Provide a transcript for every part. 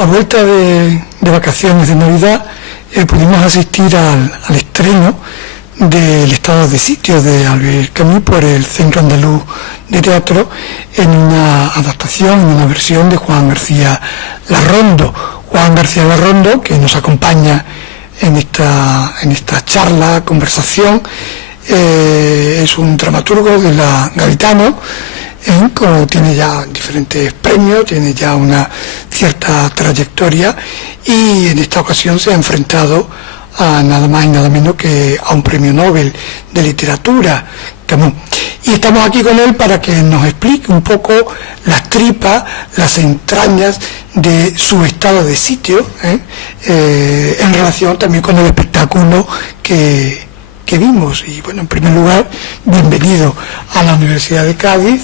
a vuelta de vacaciones de Navidad, pudimos asistir al estreno del estado de sitio de Albert Camus por el Centro Andaluz de Teatro, en una adaptación, en una versión de Juan García Larrondo. Juan García Larrondo, que nos acompaña en esta charla, conversación, es un dramaturgo de la Garitano, como tiene ya diferentes premios, tiene ya una cierta trayectoria, y en esta ocasión se ha enfrentado a nada más y nada menos que a un premio Nobel de literatura, Camus. Y estamos aquí con él para que nos explique un poco las tripas, las entrañas de su estado de sitio, en relación también con el espectáculo que vimos. Y bueno, en primer lugar, bienvenido a la Universidad de Cádiz,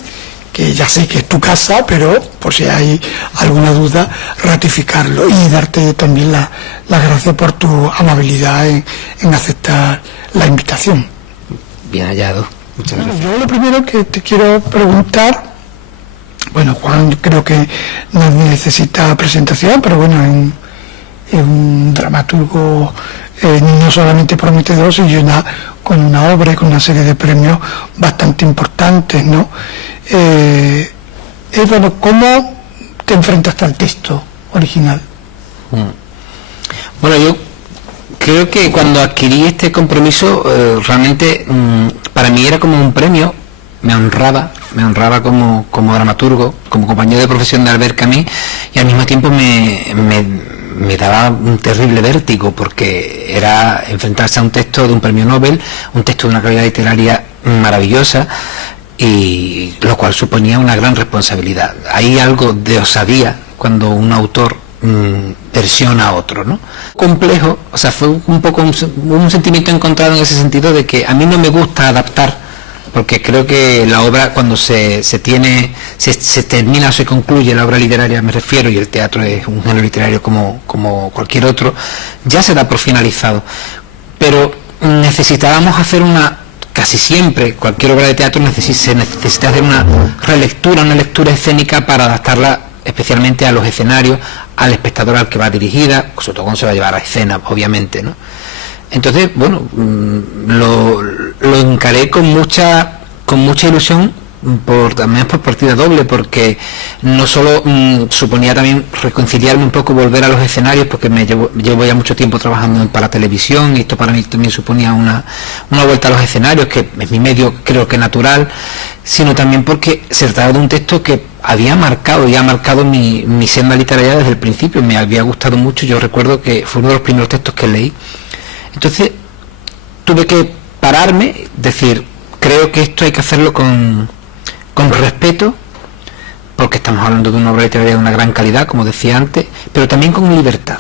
que ya sé que es tu casa, pero por si hay alguna duda, ratificarlo, y darte también las gracias por tu amabilidad en aceptar la invitación. Bien hallado, muchas gracias. Yo lo primero que te quiero preguntar, bueno, Juan creo que no necesita presentación, pero bueno, es un dramaturgo no solamente prometedor, sino con una obra y con una serie de premios bastante importantes, ¿no? Bueno, ¿cómo te enfrentaste al texto original? Bueno, yo creo que cuando adquirí este compromiso, realmente para mí era como un premio, me honraba como dramaturgo, como compañero de profesión de Albert Camus, y al mismo tiempo me daba un terrible vértigo, porque era enfrentarse a un texto de un premio Nobel, un texto de una calidad literaria maravillosa, y lo cual suponía una gran responsabilidad. Hay algo de osadía cuando un autor versiona a otro, ¿no? Complejo, o sea, fue un poco un sentimiento encontrado en ese sentido, de que a mí no me gusta adaptar, porque creo que la obra, cuando se termina o se concluye la obra literaria, me refiero, y el teatro es un género literario como cualquier otro, ya se da por finalizado. Pero necesitábamos hacer casi siempre, cualquier obra de teatro se necesita hacer una lectura escénica para adaptarla especialmente a los escenarios, al espectador al que va dirigida, sobre todo cuando se va a llevar a escena, obviamente, ¿no? Entonces, bueno, lo encaré con mucha ilusión, también por partida doble, porque no solo suponía también reconciliarme un poco, volver a los escenarios, porque llevo ya mucho tiempo trabajando para televisión, y esto para mí también suponía una vuelta a los escenarios, que es mi medio, creo que natural, sino también porque se trataba de un texto que había marcado mi senda literaria desde el principio. Me había gustado mucho, yo recuerdo que fue uno de los primeros textos que leí. Entonces tuve que pararme, decir, creo que esto hay que hacerlo con respeto, porque estamos hablando de una obra literaria de una gran calidad, como decía antes, pero también con libertad.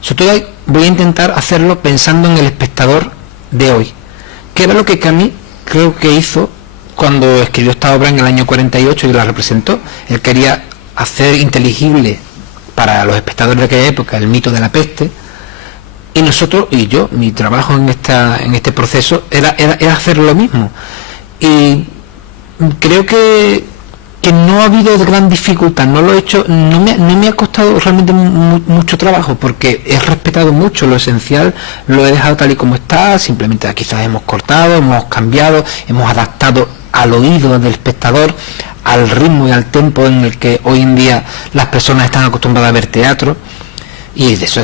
Sobre todo voy a intentar hacerlo pensando en el espectador de hoy, que era lo que Camus creo que hizo cuando escribió esta obra en el año 48 y la representó. Él quería hacer inteligible para los espectadores de aquella época el mito de la peste, y yo, mi trabajo en este proceso era hacer lo mismo. Y creo que no ha habido gran dificultad, no lo he hecho, no me ha costado realmente mucho trabajo, porque he respetado mucho lo esencial, lo he dejado tal y como está, simplemente quizás hemos cortado, hemos cambiado, hemos adaptado al oído del espectador, al ritmo y al tempo en el que hoy en día las personas están acostumbradas a ver teatro. Y de eso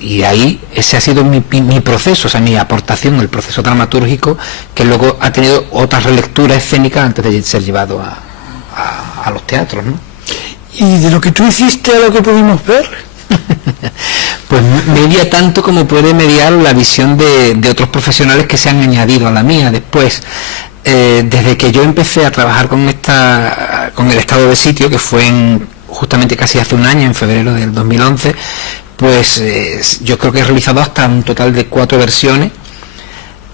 y ahí ese ha sido mi proceso, o sea, mi aportación, el proceso dramatúrgico, que luego ha tenido otra relectura escénica antes de ser llevado a los teatros, ¿no? ¿Y de lo que tú hiciste a lo que pudimos ver? Pues media tanto como puede mediar la visión de otros profesionales que se han añadido a la mía después. Desde que yo empecé a trabajar con el estado de sitio, que fue justamente casi hace un año, en febrero del 2011, pues yo creo que he realizado hasta un total de 4 versiones,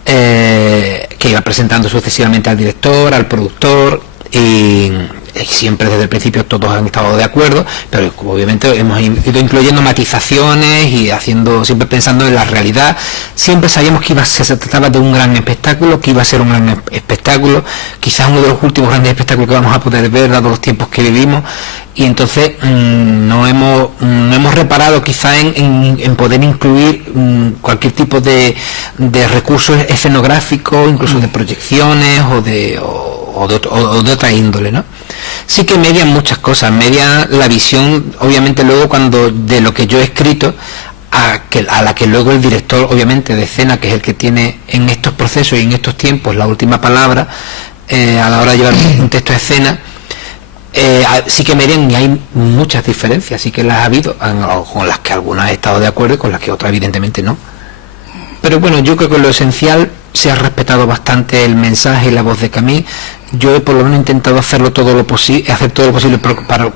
que iba presentando sucesivamente al director, al productor, y siempre desde el principio todos han estado de acuerdo, pero obviamente hemos ido incluyendo matizaciones y siempre pensando en la realidad. Siempre sabíamos que se trataba de un gran espectáculo, que iba a ser un gran espectáculo, quizás uno de los últimos grandes espectáculos que vamos a poder ver dado los tiempos que vivimos, y entonces no hemos reparado quizá en poder incluir cualquier tipo de recursos escenográficos, incluso de proyecciones o de otra índole, ¿no? Sí que median muchas cosas, median la visión, obviamente luego cuando de lo que yo he escrito, a la que luego el director, obviamente, de escena, que es el que tiene en estos procesos y en estos tiempos la última palabra, a la hora de llevar un texto a escena, sí que median, y hay muchas diferencias, sí que las ha habido, con las que algunas he estado de acuerdo y con las que otras evidentemente no. Pero bueno, yo creo que lo esencial se ha respetado bastante el mensaje y la voz de Camille. Yo he por lo menos intentado hacer todo lo posible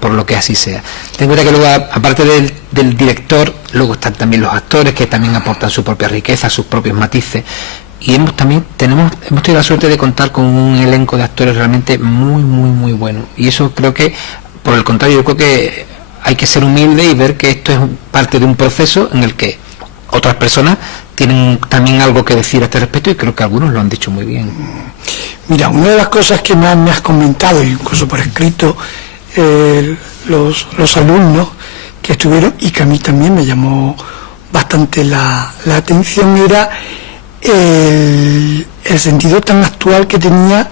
por lo que así sea. Ten en cuenta que luego, aparte del director, luego están también los actores, que también aportan su propia riqueza, sus propios matices, y hemos tenido la suerte de contar con un elenco de actores realmente muy muy muy bueno, y eso creo que, por el contrario, yo creo que hay que ser humilde y ver que esto es parte de un proceso en el que otras personas tienen también algo que decir a este respecto, y creo que algunos lo han dicho muy bien. Mira, una de las cosas que más me has comentado, incluso por escrito, los alumnos que estuvieron, y que a mí también me llamó bastante la atención, era el sentido tan actual que tenía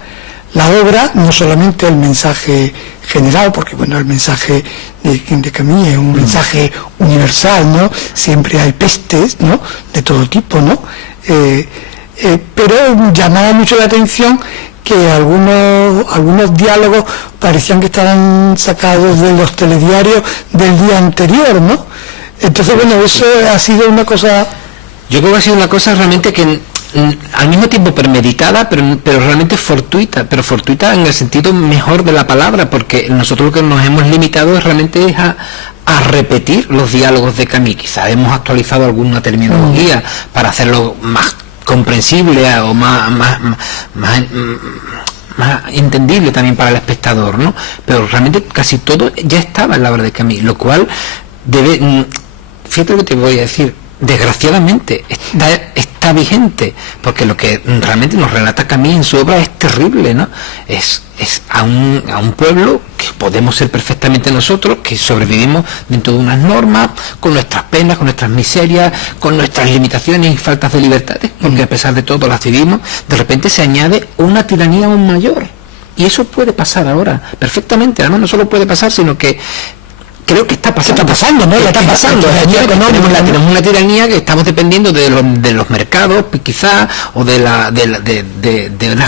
la obra, no solamente el mensaje general, porque bueno, el mensaje de Camille es un mensaje universal, ¿no? Siempre hay pestes, ¿no? De todo tipo, ¿no? Pero llamaba mucho la atención que algunos diálogos parecían que estaban sacados de los telediarios del día anterior, ¿no? Entonces, bueno, eso ha sido una cosa... Yo creo que ha sido una cosa realmente que al mismo tiempo premeditada, pero realmente fortuita, pero fortuita en el sentido mejor de la palabra, porque nosotros lo que nos hemos limitado realmente es a repetir los diálogos de Camille. Quizá hemos actualizado alguna terminología para hacerlo más comprensible o más entendible también para el espectador, ¿no? Pero realmente casi todo ya estaba en la obra de Camille, lo cual fíjate lo que te voy a decir, desgraciadamente está vigente, porque lo que realmente nos relata Camille en su obra es terrible, ¿no? Es a un pueblo que podemos ser perfectamente nosotros, que sobrevivimos dentro de unas normas, con nuestras penas, con nuestras miserias, con nuestras limitaciones y faltas de libertades, porque a pesar de todo las vivimos. De repente se añade una tiranía aún mayor, y eso puede pasar ahora perfectamente. Además, no solo puede pasar, sino que creo que está pasando, ¿no? Ya está pasando. Tenemos una tiranía que estamos dependiendo de los mercados, quizás, o de las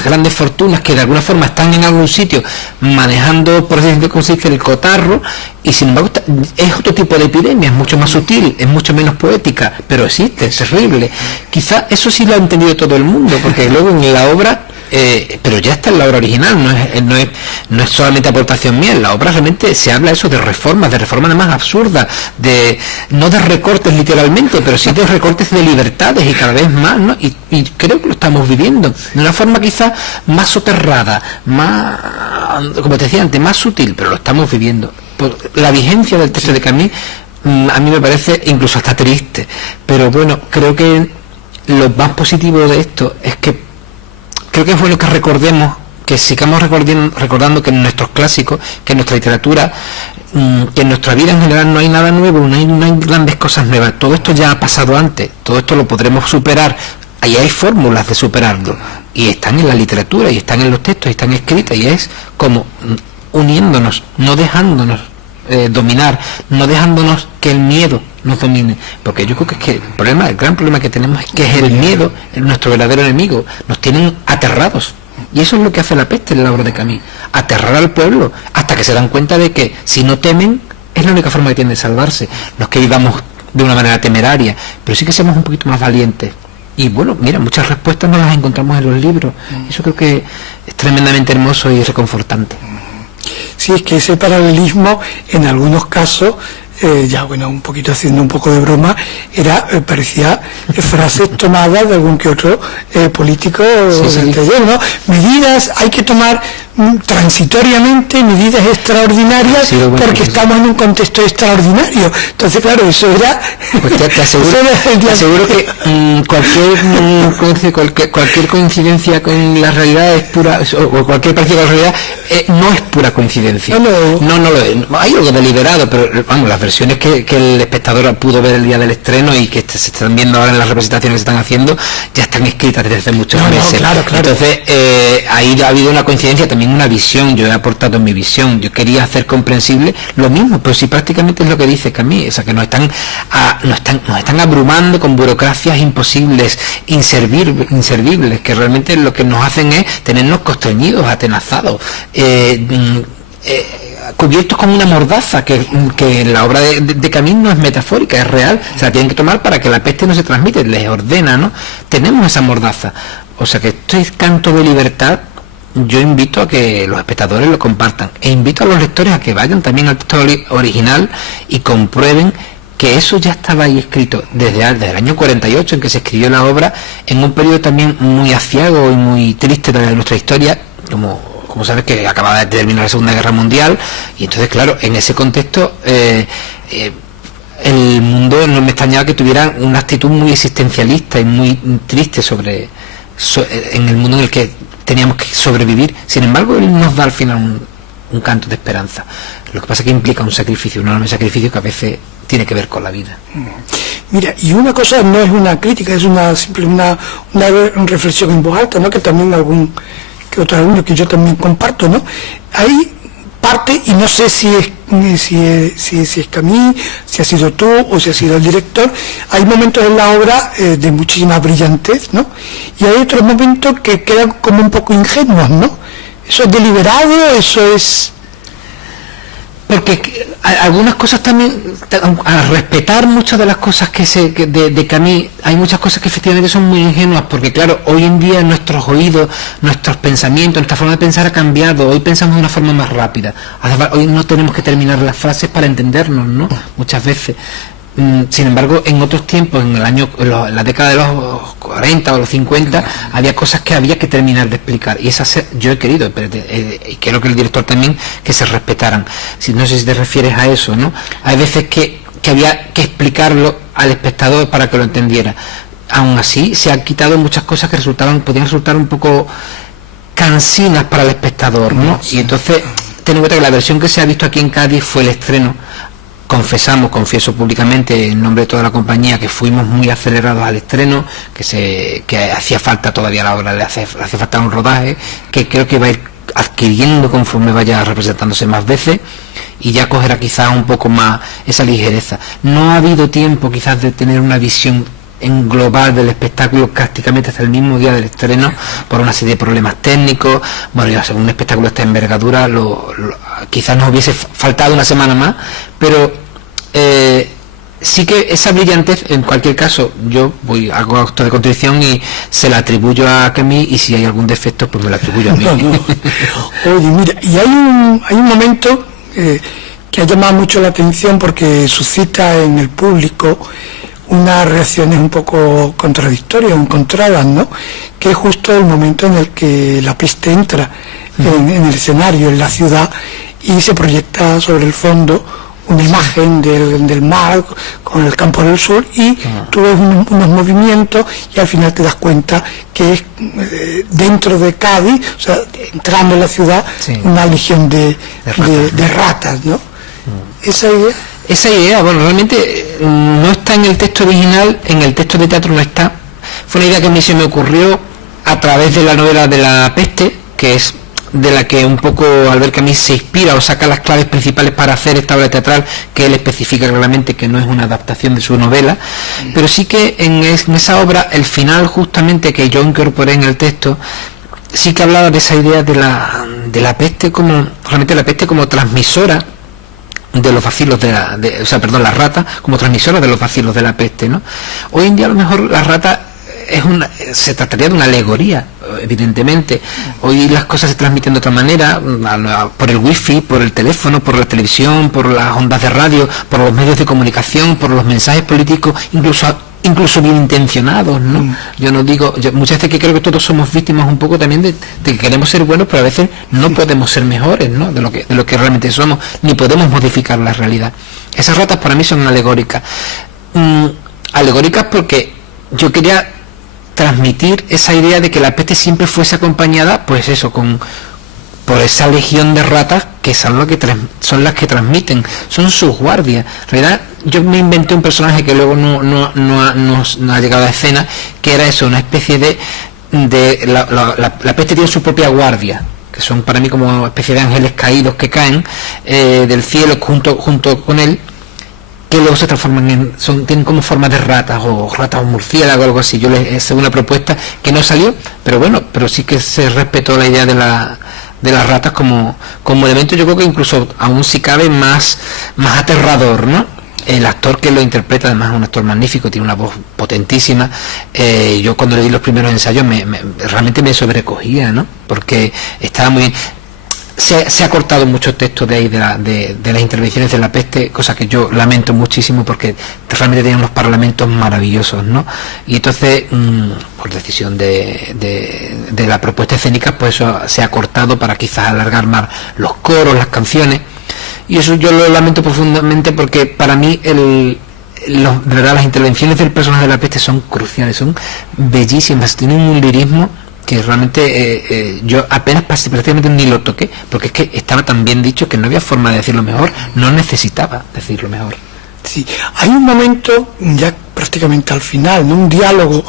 grandes fortunas que de alguna forma están en algún sitio manejando, por decirlo como se dice, el cotarro, y sin embargo es otro tipo de epidemia, es mucho más sutil, es mucho menos poética, pero existe, es terrible. Quizás eso sí lo ha entendido todo el mundo, porque luego en la obra... pero ya está en la obra original, no es solamente aportación mía. En la obra realmente se habla eso de reformas además absurdas, no de recortes literalmente, pero sí de recortes de libertades, y cada vez más, ¿no? Y creo que lo estamos viviendo de una forma quizás más soterrada, más, como te decía antes, más sutil, pero lo estamos viviendo. La vigencia del texto de Camille a mí me parece incluso hasta triste, pero bueno, creo que lo más positivo de esto es que creo que es bueno que recordemos, que sigamos recordando que en nuestros clásicos, que en nuestra literatura, que en nuestra vida en general no hay nada nuevo, no hay grandes cosas nuevas. Todo esto ya ha pasado antes, todo esto lo podremos superar. Ahí hay fórmulas de superarlo, y están en la literatura, y están en los textos, y están escritas, y es como uniéndonos, no dejándonos dominar, no dejándonos que el miedo nos domine, porque yo creo que es que el gran problema que tenemos es que es el miedo, es nuestro verdadero enemigo. Nos tienen aterrados, y eso es lo que hace la peste en la obra de Camille, aterrar al pueblo hasta que se dan cuenta de que si no temen es la única forma que tienen de salvarse. No es que vivamos de una manera temeraria, pero sí que seamos un poquito más valientes. Y bueno, mira, muchas respuestas no las encontramos en los libros. Eso creo que es tremendamente hermoso y reconfortante. Sí, es que ese paralelismo en algunos casos, ya bueno, un poquito haciendo un poco de broma, parecía frases tomadas de algún que otro político anterior, ¿no? Medidas hay que tomar transitoriamente, medidas extraordinarias, porque estamos en un contexto extraordinario. Entonces, claro, eso era... Pues te aseguro que cualquier coincidencia con la realidad es pura, o cualquier parecido con la realidad no es pura coincidencia. No lo es. Hay algo deliberado, pero vamos, las versiones que el espectador pudo ver el día del estreno y que se están viendo ahora en las representaciones que se están haciendo, ya están escritas desde hace muchos meses. Claro. Entonces, ahí ha habido una coincidencia, también una visión. Yo he aportado en mi visión, yo quería hacer comprensible lo mismo, pero si prácticamente es lo que dice Camille, o sea, que nos están abrumando con burocracias imposibles, inservibles, que realmente lo que nos hacen es tenernos constreñidos, atenazados, cubiertos con una mordaza, que la obra de Camus no es metafórica, es real, se la tienen que tomar para que la peste no se transmite, les ordena, ¿no? Tenemos esa mordaza, o sea que este canto de libertad, yo invito a que los espectadores lo compartan, e invito a los lectores a que vayan también al texto original y comprueben que eso ya estaba ahí escrito desde el año 48, en que se escribió la obra, en un periodo también muy aciago y muy triste de nuestra historia, como sabes, que acababa de terminar la Segunda Guerra Mundial, y entonces, claro, en ese contexto el mundo no me extrañaba que tuviera una actitud muy existencialista y muy triste en el mundo en el que teníamos que sobrevivir. Sin embargo, él nos da al final un canto de esperanza. Lo que pasa es que implica un sacrificio, un enorme sacrificio que a veces tiene que ver con la vida. Mira, y una cosa no es una crítica, es una reflexión en voz alta, ¿no? Que también algún que otro alumno que yo también comparto, ¿no? Hay parte, y no sé si es Camille, si ha sido tú o si ha sido el director, hay momentos en la obra de muchísima brillantez, ¿no? Y hay otros momentos que quedan como un poco ingenuos, ¿no? Eso es deliberado, eso es... Porque algunas cosas también, a respetar muchas de las cosas de Camille, hay muchas cosas que efectivamente son muy ingenuas, porque claro, hoy en día nuestros oídos, nuestros pensamientos, nuestra forma de pensar ha cambiado. Hoy pensamos de una forma más rápida, hoy no tenemos que terminar las frases para entendernos, ¿no? Muchas veces. Sin embargo, en otros tiempos, en la década de los 40 o los 50, había cosas que había que terminar de explicar, y esas yo he querido, y creo que el director también, que se respetaran. No sé si te refieres a eso, ¿no? Hay veces que había que explicarlo al espectador para que lo entendiera. Aún así, se han quitado muchas cosas que podían resultar un poco cansinas para el espectador, ¿no? Y entonces, ten en cuenta que la versión que se ha visto aquí en Cádiz fue el estreno. Confieso públicamente en nombre de toda la compañía que fuimos muy acelerados al estreno, que hacía falta todavía la obra, le hace falta un rodaje que creo que va a ir adquiriendo conforme vaya representándose más veces, y ya cogerá quizás un poco más esa ligereza. No ha habido tiempo quizás de tener una visión en global del espectáculo prácticamente hasta el mismo día del estreno, por una serie de problemas técnicos. Bueno, ya según un espectáculo de esta envergadura, quizás nos hubiese faltado una semana más, pero sí que esa brillantez, en cualquier caso, yo hago acto de contrición y se la atribuyo a Camille, y si hay algún defecto, pues me la atribuyo a mí. Oye, mira, y hay un momento que ha llamado mucho la atención porque suscita en el público unas reacciones un poco contradictorias, encontradas, ¿no? Que es justo el momento en el que la peste entra en el escenario, en la ciudad, y se proyecta sobre el fondo una imagen del mar con el campo del sur, y tú ves unos movimientos y al final te das cuenta que es dentro de Cádiz, o sea, entrando en la ciudad, una legión de ratas, ¿no? Esa idea, bueno, realmente no está en el texto original, en el texto de teatro no está. Fue una idea que a mí se me ocurrió a través de la novela de La Peste, que es de la que un poco Albert Camus se inspira o saca las claves principales para hacer esta obra teatral, que él especifica claramente que no es una adaptación de su novela, pero sí que en esa obra, el final justamente que yo incorporé en el texto, sí que hablaba de esa idea de la peste como, realmente la peste como transmisora de los vacilos la rata como transmisora de los vacilos de la peste, ¿no? Hoy en día a lo mejor la rata se trataría de una alegoría, evidentemente. Hoy las cosas se transmiten de otra manera, por el wifi, por el teléfono, por la televisión, por las ondas de radio, por los medios de comunicación, por los mensajes políticos, incluso incluso bien intencionados, ¿no? Yo no digo, muchas veces que creo que todos somos víctimas un poco también de que queremos ser buenos, pero a veces no podemos ser mejores, ¿no? De lo que realmente somos, ni podemos modificar la realidad. Esas ratas para mí son alegóricas. Alegóricas porque yo quería transmitir esa idea de que la peste siempre fuese acompañada, pues eso, por esa legión de ratas que son las que transmiten, son sus guardias. En realidad yo me inventé un personaje que luego no ha llegado a escena, que era eso, una especie de la peste tiene su propia guardia, que son para mí como una especie de ángeles caídos que caen del cielo junto con él, que luego se transforman tienen como forma de ratas o murciélagos o algo así. Yo les hice una propuesta que no salió, pero bueno, pero sí que se respetó la idea de las ratas como elemento, yo creo que incluso aún si cabe más aterrador, ¿no? El actor que lo interpreta, además es un actor magnífico, tiene una voz potentísima. Yo cuando leí los primeros ensayos realmente me sobrecogía, ¿no? Porque estaba muy bien. Se ha cortado muchos textos de ahí de las intervenciones de la peste, cosa que yo lamento muchísimo porque realmente tenían unos parlamentos maravillosos, ¿no? Y entonces, por decisión de la propuesta escénica, pues eso se ha cortado para quizás alargar más los coros, las canciones, y eso yo lo lamento profundamente porque para mí de verdad las intervenciones del personaje de la peste son cruciales, son bellísimas, tienen un lirismo que realmente yo apenas prácticamente ni lo toqué, porque es que estaba tan bien dicho que no había forma de decirlo mejor, no necesitaba decirlo mejor. Sí, hay un momento ya prácticamente al final, ¿no? Un diálogo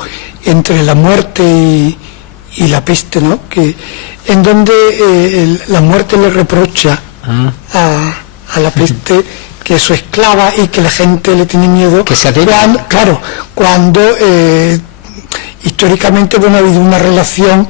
entre la muerte y la peste, ¿no? En donde la muerte le reprocha a la peste que es su esclava y que la gente le tiene miedo. Que se cuando históricamente ha habido una relación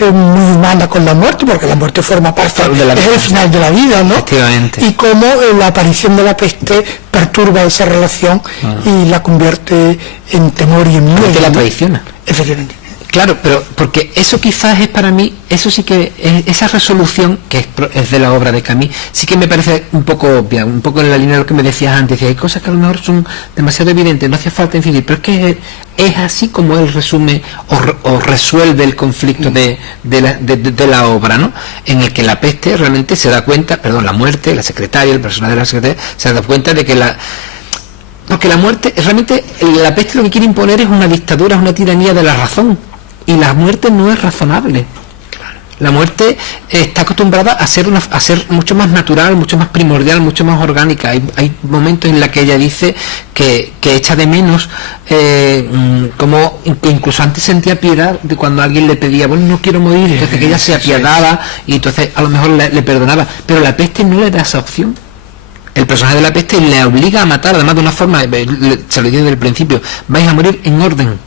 muy humana con la muerte, porque la muerte forma parte, es el final de la vida, ¿no? Efectivamente. Y cómo la aparición de la peste perturba esa relación y la convierte en temor y en miedo. Porque la traiciona. Efectivamente. Claro, pero porque eso quizás es para mí, eso sí que esa resolución que es de la obra de Camus, sí que me parece un poco obvia, un poco en la línea de lo que me decías antes, y hay cosas que a lo mejor son demasiado evidentes, no hace falta incidir, pero es que es así como él resume o resuelve el conflicto de la obra, ¿no? En el que la peste realmente se da cuenta, la muerte, la secretaria, el personaje de la secretaria, se da cuenta de que porque la muerte, realmente la peste lo que quiere imponer es una dictadura, es una tiranía de la razón. Y la muerte no es razonable. La muerte está acostumbrada a ser mucho más natural, mucho más primordial, mucho más orgánica. Hay momentos en los que ella dice que echa de menos, como incluso antes sentía piedad de cuando alguien le pedía, bueno, no quiero morir, entonces que ella se apiadaba y entonces a lo mejor le perdonaba. Pero la peste no le da esa opción. El personaje de la peste le obliga a matar, además de una forma, se lo dije desde el principio, vais a morir en orden,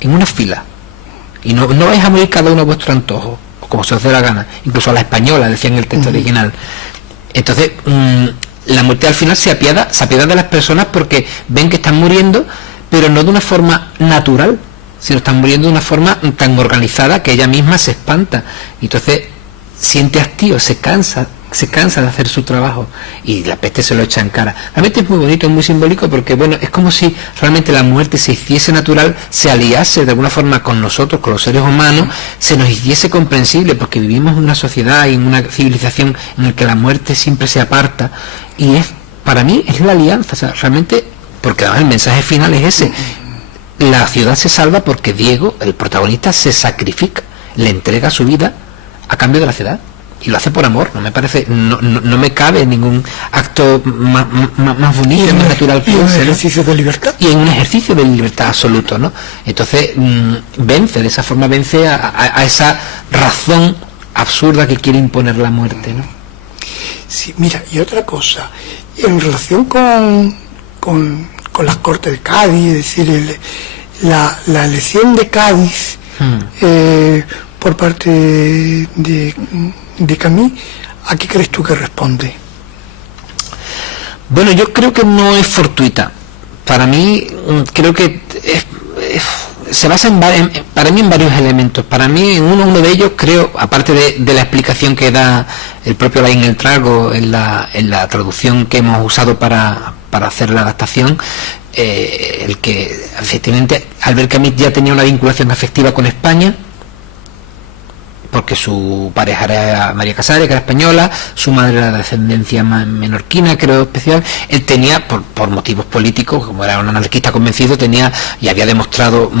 en una fila. Y no vais a morir cada uno a vuestro antojo, como se os dé la gana, incluso a la española, decía en el texto original. Entonces, la muerte al final se apiada de las personas porque ven que están muriendo, pero no de una forma natural, sino están muriendo de una forma tan organizada que ella misma se espanta. Y entonces siente hastío, se cansa de hacer su trabajo y la peste se lo echa en cara. Realmente es muy bonito, es muy simbólico porque bueno, es como si realmente la muerte se hiciese natural, se aliase de alguna forma con nosotros, con los seres humanos, se nos hiciese comprensible porque vivimos en una sociedad y en una civilización en la que la muerte siempre se aparta y para mí es la alianza, o sea, realmente, porque además el mensaje final es ese, la ciudad se salva porque Diego, el protagonista, se sacrifica, le entrega su vida a cambio de la ciudad. Y lo hace por amor, no me parece, no me cabe ningún acto más bonito, más natural que ese. Y un ejercicio de libertad. Y en un ejercicio de libertad absoluto, ¿no? Entonces, de esa forma vence a esa razón absurda que quiere imponer la muerte, ¿no? Sí, mira, y otra cosa, en relación con las Cortes de Cádiz, es decir, la elección de Cádiz por parte de Camus, ¿a qué crees tú que responde? Bueno, yo creo que no es fortuita. Para mí, creo que se basa para mí en varios elementos. Para mí, en uno de ellos, creo, aparte de la explicación que da el propio Alain El Trago en la traducción que hemos usado para hacer la adaptación, el que efectivamente Albert Camus ya tenía una vinculación afectiva con España, porque su pareja era María Casares, que era española, su madre era de ascendencia menorquina, creo, especial. Él tenía, por motivos políticos, como era un anarquista convencido, tenía y había demostrado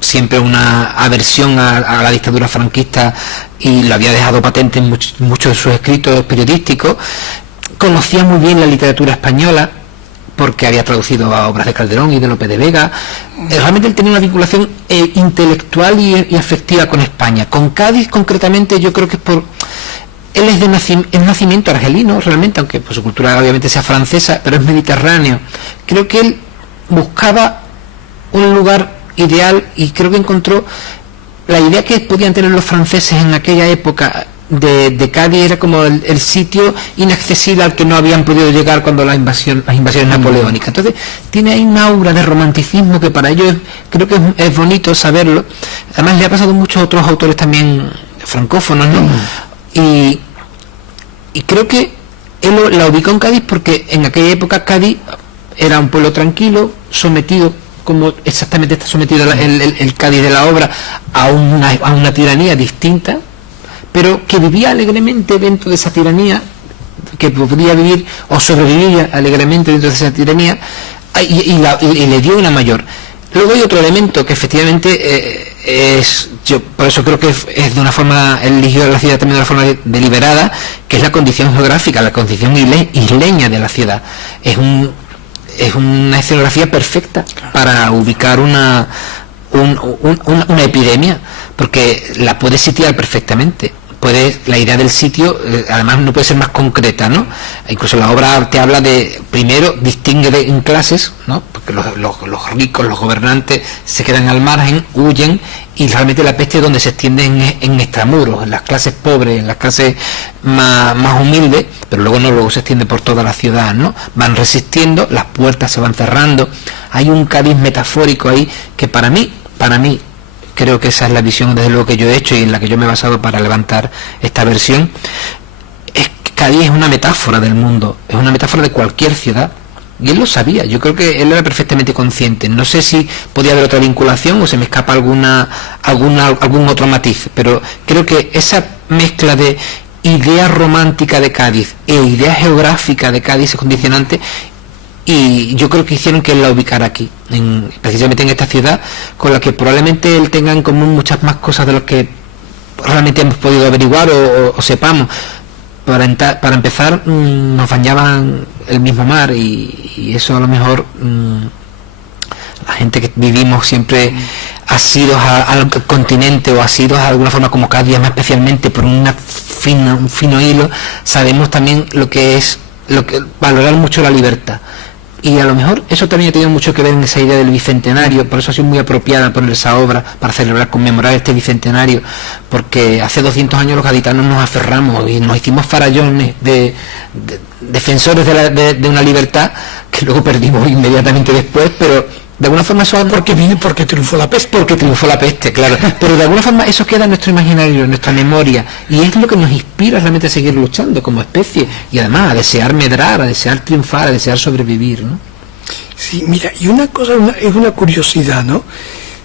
siempre una aversión a la dictadura franquista, y lo había dejado patente en muchos de sus escritos periodísticos. Conocía muy bien la literatura española, porque había traducido a obras de Calderón y de Lope de Vega. Realmente él tenía una vinculación intelectual y afectiva con España. Con Cádiz, concretamente, yo creo que es por... Él es de nacimiento argelino, realmente, aunque por su cultura obviamente sea francesa, pero es mediterráneo. Creo que él buscaba un lugar ideal, y creo que encontró la idea que podían tener los franceses en aquella época de Cádiz. Era como el sitio inaccesible al que no habían podido llegar cuando las invasiones napoleónicas. Entonces tiene ahí una aura de romanticismo que para ellos creo que es bonito saberlo. Además le ha pasado a muchos otros autores también francófonos, ¿no? Y creo que él la ubicó en Cádiz porque en aquella época Cádiz era un pueblo tranquilo, sometido, como exactamente está sometido el Cádiz de la obra, a una tiranía distinta, pero que vivía alegremente dentro de esa tiranía, que podía vivir o sobrevivir alegremente dentro de esa tiranía, y le dio una mayor. Luego hay otro elemento que efectivamente yo por eso creo que es de una forma, él eligió la ciudad también de una forma deliberada, que es la condición geográfica, la condición isleña de la ciudad. Es una escenografía perfecta para ubicar una epidemia, porque la puedes sitiar perfectamente. La idea del sitio, además, no puede ser más concreta, ¿no? Incluso la obra te habla de, primero, distingue en clases, ¿no? Porque los ricos, los gobernantes, se quedan al margen, huyen, y realmente la peste es donde se extiende en extramuros, en las clases pobres, en las clases más humildes, pero luego se extiende por toda la ciudad, ¿no? Van resistiendo, las puertas se van cerrando. Hay un Cádiz metafórico ahí que para mí, creo que esa es la visión desde luego que yo he hecho y en la que yo me he basado para levantar esta versión. Es que Cádiz es una metáfora del mundo, es una metáfora de cualquier ciudad, y él lo sabía. Yo creo que él era perfectamente consciente. No sé si podía haber otra vinculación o se me escapa algún otro matiz, pero creo que esa mezcla de idea romántica de Cádiz e idea geográfica de Cádiz es condicionante, y yo creo que hicieron que él la ubicara aquí, precisamente en esta ciudad, con la que probablemente él tenga en común muchas más cosas de lo que realmente hemos podido averiguar o sepamos. Para empezar, nos bañaban el mismo mar, y eso a lo mejor la gente que vivimos siempre asidos al continente, o asidos de alguna forma como Cádiz, más especialmente por un fino hilo, sabemos también lo que valorar mucho la libertad. Y a lo mejor eso también ha tenido mucho que ver en esa idea del bicentenario. Por eso ha sido muy apropiada poner esa obra, para conmemorar este bicentenario, porque hace 200 años los gaditanos nos aferramos y nos hicimos farallones de defensores de una libertad que luego perdimos inmediatamente después, pero de alguna forma eso... Porque triunfó la peste. Porque triunfó la peste, claro. Pero de alguna forma eso queda en nuestro imaginario, en nuestra memoria, y es lo que nos inspira realmente a seguir luchando como especie, y además a desear medrar, a desear triunfar, a desear sobrevivir, ¿no? Sí, mira, y una cosa, es una curiosidad, ¿no?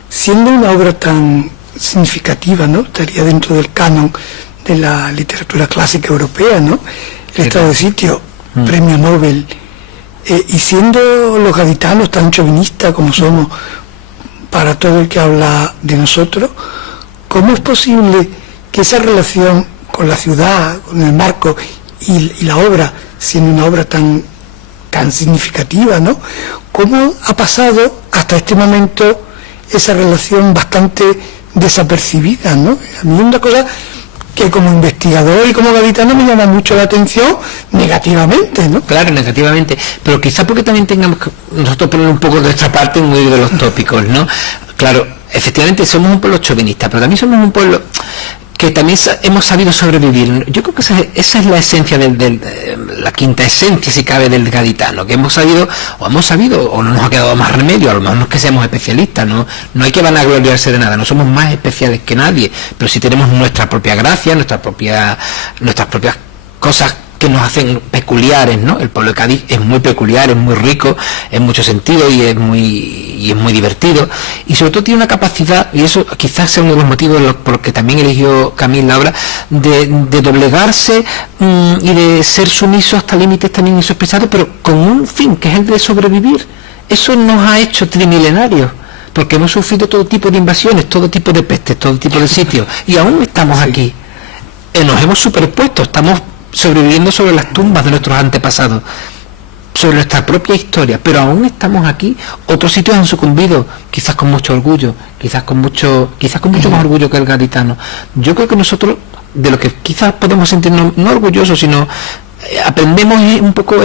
Siendo una obra tan significativa, ¿no? Estaría dentro del canon de la literatura clásica europea, ¿no? El Estado de Sitio, Premio Nobel. Y siendo los gaditanos tan chauvinistas como somos para todo el que habla de nosotros, ¿cómo es posible que esa relación con la ciudad, con el marco y la obra, siendo una obra tan significativa, ¿no? ¿Cómo ha pasado hasta este momento esa relación bastante desapercibida, ¿no? A mí es una cosa que como investigador y como gaditano me llama mucho la atención negativamente, ¿no? Claro, negativamente, pero quizá porque también tengamos que nosotros poner un poco de nuestra parte en huir de los tópicos, ¿no? Claro, efectivamente somos un pueblo chauvinista, pero también somos un pueblo que también hemos sabido sobrevivir. Yo creo que esa es la esencia la quinta esencia, si cabe, del gaditano, que hemos sabido, o no nos ha quedado más remedio. A lo mejor no es que seamos especialistas, no hay que vanagloriarse de nada, no somos más especiales que nadie, pero sí tenemos nuestra propia gracia, nuestras propias cosas que nos hacen peculiares, ¿no? El pueblo de Cádiz es muy peculiar, es muy rico en muchos sentidos y es muy divertido, y sobre todo tiene una capacidad, y eso quizás sea uno de los motivos por los que también eligió Camil la obra, de doblegarse y de ser sumiso hasta límites también insospechados, pero con un fin, que es el de sobrevivir. Eso nos ha hecho trimilenarios, porque hemos sufrido todo tipo de invasiones, todo tipo de pestes, todo tipo de sitios, y aún estamos aquí. Nos hemos superpuesto, estamos sobreviviendo sobre las tumbas de nuestros antepasados, sobre nuestra propia historia, pero aún estamos aquí. Otros sitios han sucumbido, quizás con mucho orgullo, quizás con mucho más orgullo que el gaditano. Yo creo que nosotros, de lo que quizás podemos sentirnos no orgullosos, sino aprendemos un poco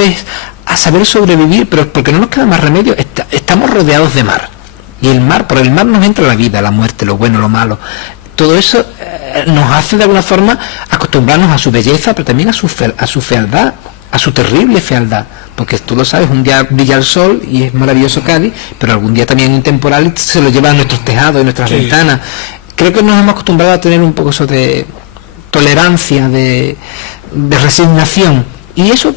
a saber sobrevivir, pero porque no nos queda más remedio. Estamos rodeados de mar, y por el mar nos entra la vida, la muerte, lo bueno, lo malo. Todo eso nos hace de alguna forma acostumbrarnos a su belleza, pero también a su fealdad, a su terrible fealdad, porque tú lo sabes, un día brilla el sol y es maravilloso Cádiz, pero algún día también un temporal se lo lleva a nuestros tejados y nuestras ventanas. Creo que nos hemos acostumbrado a tener un poco eso de tolerancia, de resignación, y eso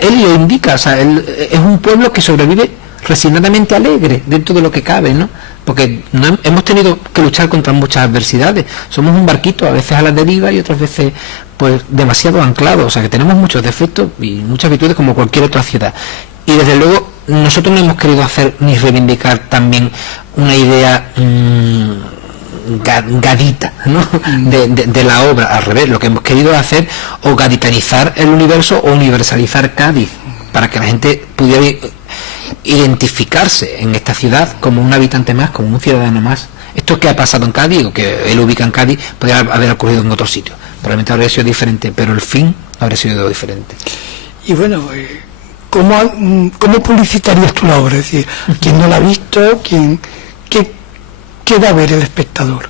él lo indica. O sea, él es un pueblo que sobrevive resignadamente alegre dentro de lo que cabe, ¿no? Porque no hemos tenido que luchar contra muchas adversidades. Somos un barquito, a veces a la deriva y otras veces pues demasiado anclado. O sea, que tenemos muchos defectos y muchas virtudes como cualquier otra ciudad. Y desde luego nosotros no hemos querido hacer ni reivindicar también una idea gadita, ¿no? de la obra. Al revés, lo que hemos querido hacer o gaditanizar el universo o universalizar Cádiz, para que la gente pudiera identificarse en esta ciudad como un habitante más, como un ciudadano más. Esto que ha pasado en Cádiz, o que él ubica en Cádiz, podría haber ocurrido en otro sitio. Probablemente habría sido diferente, pero el fin habría sido diferente. Y bueno, ¿cómo publicitarías tú la obra? Es decir, ¿quién no la ha visto? ¿Qué va a ver el espectador?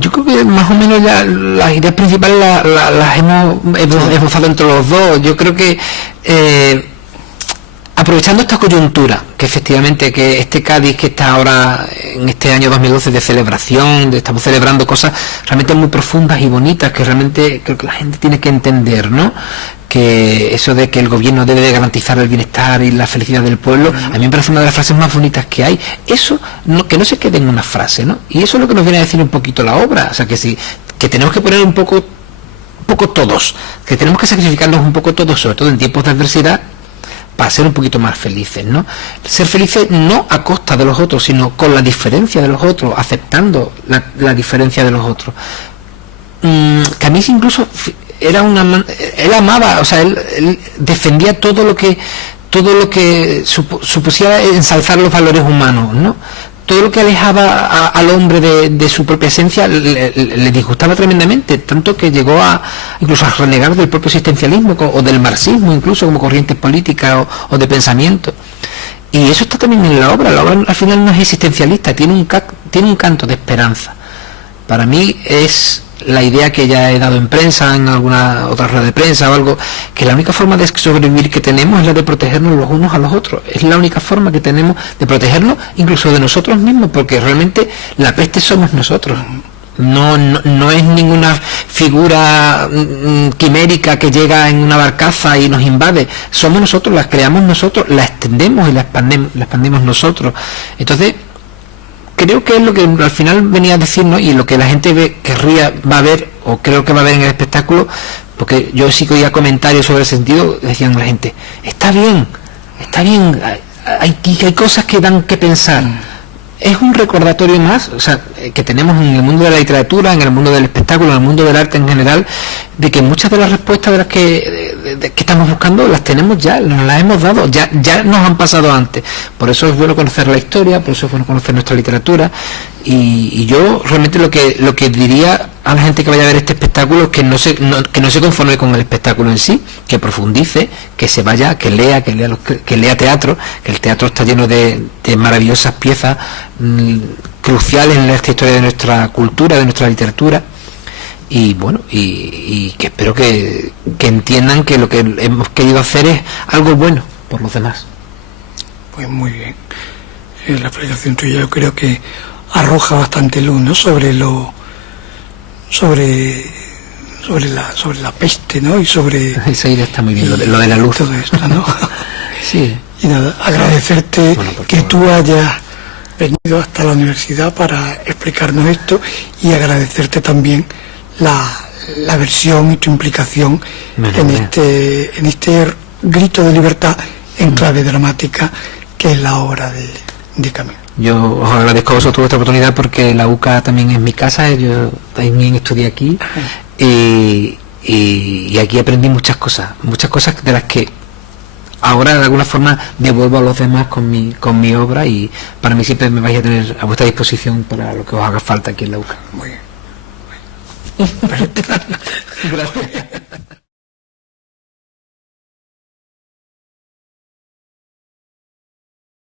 Yo creo que más o menos ya las ideas principales las hemos esbozado entre los dos. Yo creo que aprovechando esta coyuntura, que efectivamente que este Cádiz que está ahora en este año 2012 de celebración, estamos celebrando cosas realmente muy profundas y bonitas, que realmente creo que la gente tiene que entender, ¿no? Que eso de que el gobierno debe de garantizar el bienestar y la felicidad del pueblo, a mí me parece una de las frases más bonitas que hay. Eso, que no se quede en una frase, ¿no? Y eso es lo que nos viene a decir un poquito la obra. O sea, que tenemos que poner un poco todos, que tenemos que sacrificarnos un poco todos, sobre todo en tiempos de adversidad, para ser un poquito más felices, ¿no? Ser felices no a costa de los otros, sino con la diferencia de los otros, aceptando la diferencia de los otros. Que a mí incluso él amaba, o sea, él defendía todo lo que supusiera ensalzar los valores humanos, ¿no? Todo lo que alejaba al hombre de su propia esencia le disgustaba tremendamente, tanto que llegó incluso a renegar del propio existencialismo o del marxismo, incluso como corrientes políticas o de pensamiento. Y eso está también en la obra. La obra al final no es existencialista, tiene un canto de esperanza. Para mí es la idea que ya he dado en prensa, en alguna otra red de prensa o algo, que la única forma de sobrevivir que tenemos es la de protegernos los unos a los otros. Es la única forma que tenemos de protegernos incluso de nosotros mismos, porque realmente la peste somos nosotros. No es ninguna figura quimérica que llega en una barcaza y nos invade. Somos nosotros, las creamos nosotros, la extendemos y la expandimos nosotros. Entonces, creo que es lo que al final venía a decirnos, y lo que la gente va a ver, o creo que va a ver en el espectáculo, porque yo sí que oía comentarios sobre el sentido, decían la gente, está bien, hay cosas que dan que pensar. Es un recordatorio más, o sea, que tenemos en el mundo de la literatura, en el mundo del espectáculo, en el mundo del arte en general, de que muchas de las respuestas de las que estamos buscando las tenemos ya, nos las hemos dado, ya nos han pasado antes. Por eso es bueno conocer la historia, por eso es bueno conocer nuestra literatura, y yo realmente lo que diría a la gente que vaya a ver este espectáculo es que no se conforme con el espectáculo en sí, que profundice, que se vaya, que lea teatro, que el teatro está lleno de maravillosas piezas cruciales en esta historia de nuestra cultura, de nuestra literatura, y bueno, y que espero que entiendan que lo que hemos querido hacer es algo bueno por los demás. Pues muy bien, la explicación tuya yo creo que arroja bastante luz, ¿no? sobre sobre la peste, ¿no? Y sobre... Esa idea está muy bien, lo de la luz. Todo esto, ¿no? Sí. Y nada, agradecerte que tú hayas venido hasta la universidad para explicarnos esto y agradecerte también la versión y tu implicación en este grito de libertad en clave dramática que es la obra de Camus. Yo os agradezco a vosotros esta oportunidad porque la UCA también es mi casa, yo también estudié aquí y aquí aprendí muchas cosas de las que ahora de alguna forma devuelvo a los demás con mi obra, y para mí siempre me vais a tener a vuestra disposición para lo que os haga falta aquí en la UCA. Muy bien. Gracias.